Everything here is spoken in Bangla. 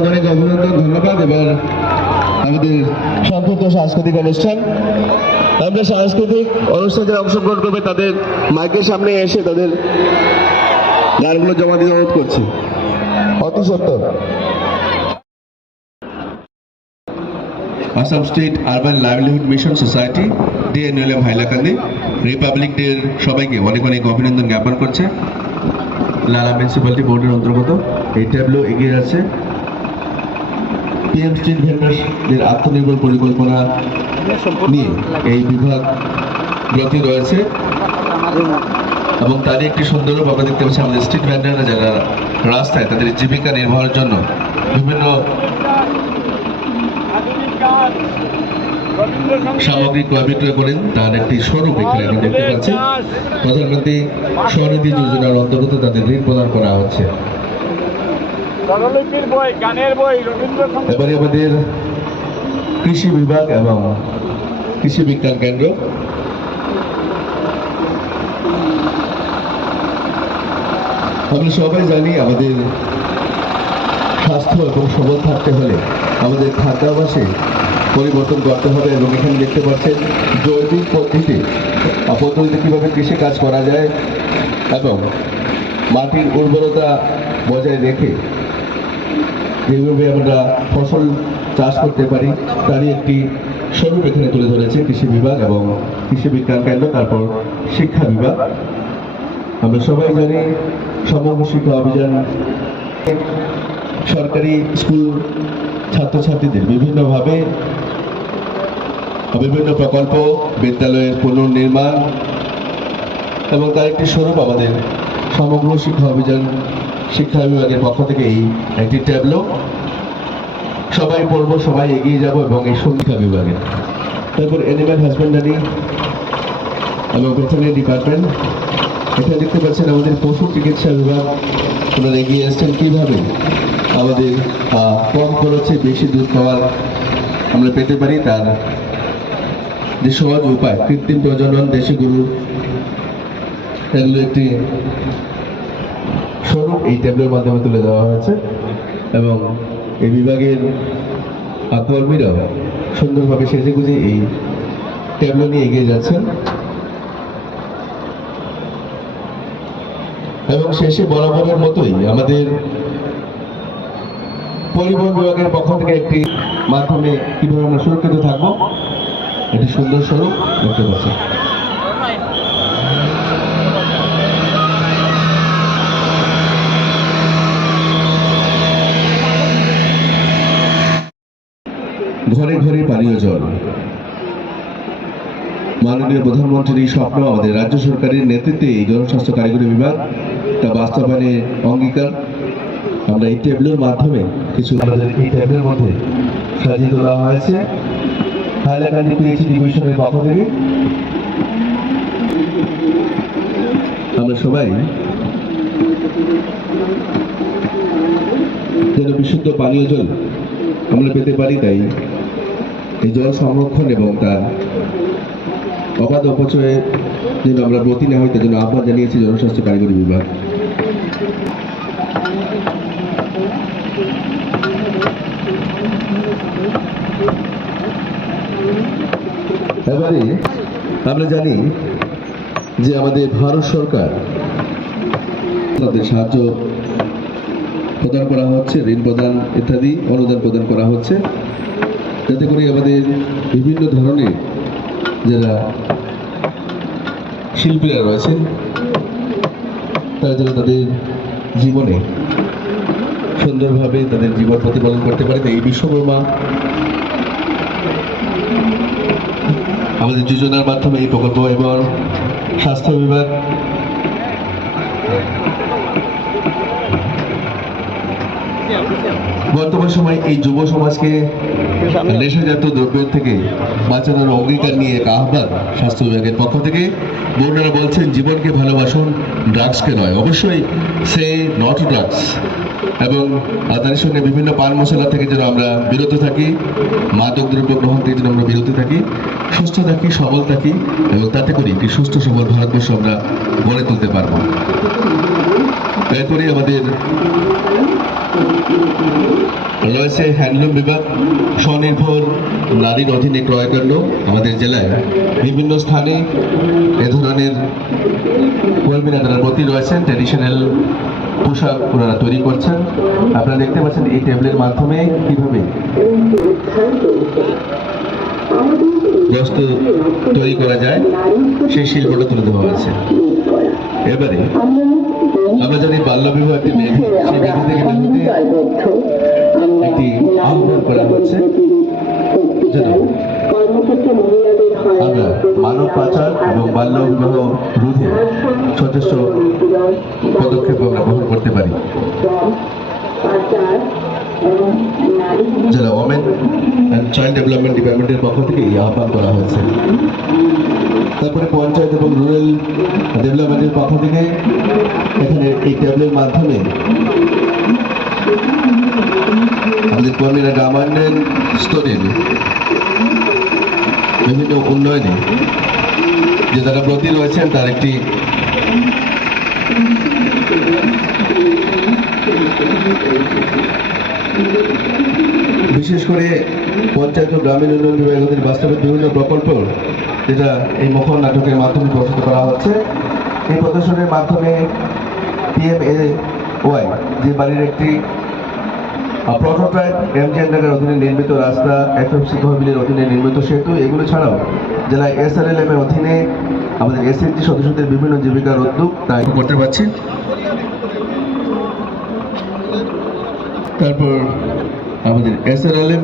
অনেক অনেক অভিনন্দন, ধন্যবাদ এবার আমাদের সম্পূর্ণ সাংস্কৃতিক অনুষ্ঠান। আমরা সাংস্কৃতিক অনুষ্ঠানে যারা অংশগ্রহণ করবে, তাদের মাইকের সামনে এসে তাদের গানগুলো জমা দিতে অনুরোধ করছি। অতি সত্তর। Assam state urban livelihood mission society, DNLM Hailakandi, republic day সবাইকে অনেক অনেক অভিনন্দন জ্ঞাপন করছে। লালা মিউনিসিপ্যালিটি বোর্ডের অন্তর্গত এই ট্যাবলো এগিয়ে যাচ্ছে। পিএম স্ট্রিট ভেন্ডার্সদের আত্মনির্ভর পরিকল্পনা নিয়ে এই বিভাগ ব্রতী রয়েছে এবং তারই একটি সুন্দর আমরা দেখতে পাচ্ছি আমাদের স্ট্রিট ভেন্ডাররা যারা রাস্তায় তাদের জীবিকা নির্বাহের জন্য বিভিন্ন সামগ্রী ক্রয় বিক্রয় করেন, তার একটি স্বরূপ এখানে আমি দেখতে পাচ্ছি। প্রধানমন্ত্রী স্বনিধি যোজনার অন্তর্গত তাদের ঋণ প্রদান করা হচ্ছে। এবারে আমাদের কৃষি বিভাগ এবং কৃষি বিজ্ঞান কেন্দ্র। আমরা সবাই জানি আমাদের স্বাস্থ্য এবং সবল থাকতে হলে আমাদের খাদ্যাভ্যাসে পরিবর্তন করতে হবে এবং এখানে দেখতে পাচ্ছেন জৈবিক পদ্ধতিতে আহ, পদ্ধতিতে কীভাবে কৃষি কাজ করা যায় এবং মাটির উর্বরতা বজায় রেখে যেভাবে আমরা ফসল চাষ করতে পারি, তারই একটি স্বরূপ এখানে তুলে ধরেছে কৃষি বিভাগ এবং কৃষি বিজ্ঞান কেন্দ্র, তারপর শিক্ষা বিভাগ। আমরা সবাই জানি, সমগ্র শিক্ষা অভিযান সরকারি স্কুল ছাত্রছাত্রীদের বিভিন্নভাবে বিভিন্ন প্রকল্প, বিদ্যালয়ের পুনর্নির্মাণ এবং তার একটি স্বরূপ আমাদের সমগ্র শিক্ষা অভিযান শিক্ষা বিভাগের পক্ষ থেকে এই একটি ট্যাবলো সবাই পড়ব, সবাই এগিয়ে যাব এবং এই শিক্ষা বিভাগে। তারপর অ্যানিম্যাল হাজবেন্ডারি এবং ভেটেরিনারি ডিপার্টমেন্ট এখানে দেখতে পাচ্ছেন আমাদের পশু চিকিৎসা বিভাগ। ওনারা এগিয়ে এসছেন কীভাবে? আমাদের কম খরচে বেশি দুধ খাওয়ার আমরা পেতে পারি তার যে সহজ উপায়। কৃত্রিম প্রজনন, দেশি গরু। এগুলো একটি এই ট্যাবলের মাধ্যমে তুলে দেওয়া হয়েছে এবং এই বিভাগের আহ, কর্মীরাও সুন্দরভাবে সেজে গুজে এই ট্যাবলো নিয়ে এগিয়ে যাচ্ছেন। এবং শেষে বরাবরের মতোই আমাদের পরিবহন বিভাগের পক্ষ থেকে একটি মাধ্যমে কীভাবে আমরা সুরক্ষিত থাকব একটি সুন্দর স্বরূপ দেখতে পাচ্ছি। ঘরে ঘরে পানীয় জল। মাননীয় প্রধানমন্ত্রীর স্বপ্ন আমাদের রাজ্য সরকারের নেতৃত্বে এই জনস্বাস্থ্য কারিগরি বিভাগ তা বাস্তবায়নে অঙ্গীকার। আমরা এই টেবিলের মাধ্যমে কিছু আমাদের এই টেবিলের মধ্যে সাজিয়ে তোলা হয়েছে। হাইলাকান্দি পিএইচডি ডিভিশনের পক্ষ থেকে। আমরা সবাই যেন বিশুদ্ধ পানীয় জল আমরা পেতে পারি তাই এই জল সংরক্ষণ এবং তার অবাধ অপচয়ে যেন আমরা ব্রতী না হই তার জন্য আহ্বান জানিয়েছি জনস্বাস্থ্য কারিগরি বিভাগ। এবারে আমরা জানি যে আমাদের ভারত সরকার তাদের সাহায্য প্রদান করা হচ্ছে, ঋণ প্রদান ইত্যাদি অনুদান প্রদান করা হচ্ছে। যাতে করে আমাদের বিভিন্ন ধরনের যারা শিল্পীরা রয়েছেন, তারা যেন তাদের জীবনে সুন্দরভাবে তাদের জীবন প্রতিপালন করতে পারে। এই বিশ্বকর্মা আমাদের যোজনার মাধ্যমে এই প্রকল্প এবং স্বাস্থ্য বিভাগ বর্তমান সময় এই যুব সমাজকে নেশাজাত দ্রব্যের থেকে বাঁচানোর অঙ্গীকার নিয়ে এক আহ্বান স্বাস্থ্য বিভাগের পক্ষ থেকে। বন্যারা বলছেন, জীবনকে ভালোবাসুন ড্রাগসকে নয়। অবশ্যই সে নট ড্রাগস এবং তাদের সঙ্গে বিভিন্ন পান মশলা থেকে যেন আমরা বিরত থাকি, মাদক দ্রব্য গ্রহণ থেকে যেন আমরা বিরত থাকি, সুস্থ থাকি, সবল থাকি, এবং তাতে করে একটি সুস্থ, সবল ভারতবর্ষ আমরা গড়ে তুলতে পারব। এরপরে আমাদের রয়েছে হ্যান্ডলুম বিভাগ, স্বনির্ভর নারীর অধীনে ক্রয়কাণ্ড আমাদের জেলায় বিভিন্ন স্থানে এ ধরনের কর্মীরা যারা ব্রতী রয়েছেন ট্র্যাডিশনাল পোশাক ওনারা তৈরি করছেন। আপনারা দেখতে পাচ্ছেন এই টেবিলের মাধ্যমে কীভাবে বস্তু তৈরি করা যায়, সেই শিল্পটা তুলে দেওয়া হয়েছে। এবারে, আমরা জানি বাল্য বিবাহ একটি ব্যাধি। সেই ব্যাধি থেকে বেরোতে একটি আহ্বান করা হচ্ছে। যেন আমরা মানব পাচার এবং বাল্য বিবাহ রোধে যথেষ্ট পদক্ষেপ আমরা গ্রহণ করতে পারি। যারা ওমেন অ্যান্ড চাইল্ড ডেভেলপমেন্ট ডিপার্টমেন্টের পক্ষ থেকে এই আহ্বান করা হয়েছে। তারপরে পঞ্চায়েত এবং রুরাল ডেভেলপমেন্টের পক্ষ থেকে এখানে এই ট্যাবলের মাধ্যমে আমাদের কর্মীরা গ্রামায়ণের স্তরে বিভিন্ন উন্নয়নে যে যারা ব্রতী রয়েছেন, তার একটি বিশেষ করে পঞ্চায়েত ও গ্রামীণ উন্নয়ন বিভাগের বাস্তবের বিভিন্ন প্রকল্প যেটা এই মুখর নাটকের মাধ্যমে প্রদর্শিত করা হচ্ছে। এই প্রদর্শনের মাধ্যমে পিএম এ ওয়াই যে বাড়ির একটি প্রোটোটাইপ এমজিএন নগর অধীনে নির্মিত রাস্তা এফ এফএফসি তহবিলের অধীনে নির্মিত সেতু, এগুলো ছাড়াও জেলায় এসআরএলএম এর অধীনে আমাদের এসএনজি সদস্যদের বিভিন্ন জীবিকার উদ্যোগ করতে পারছি। তারপর আমাদের এসআরএলএম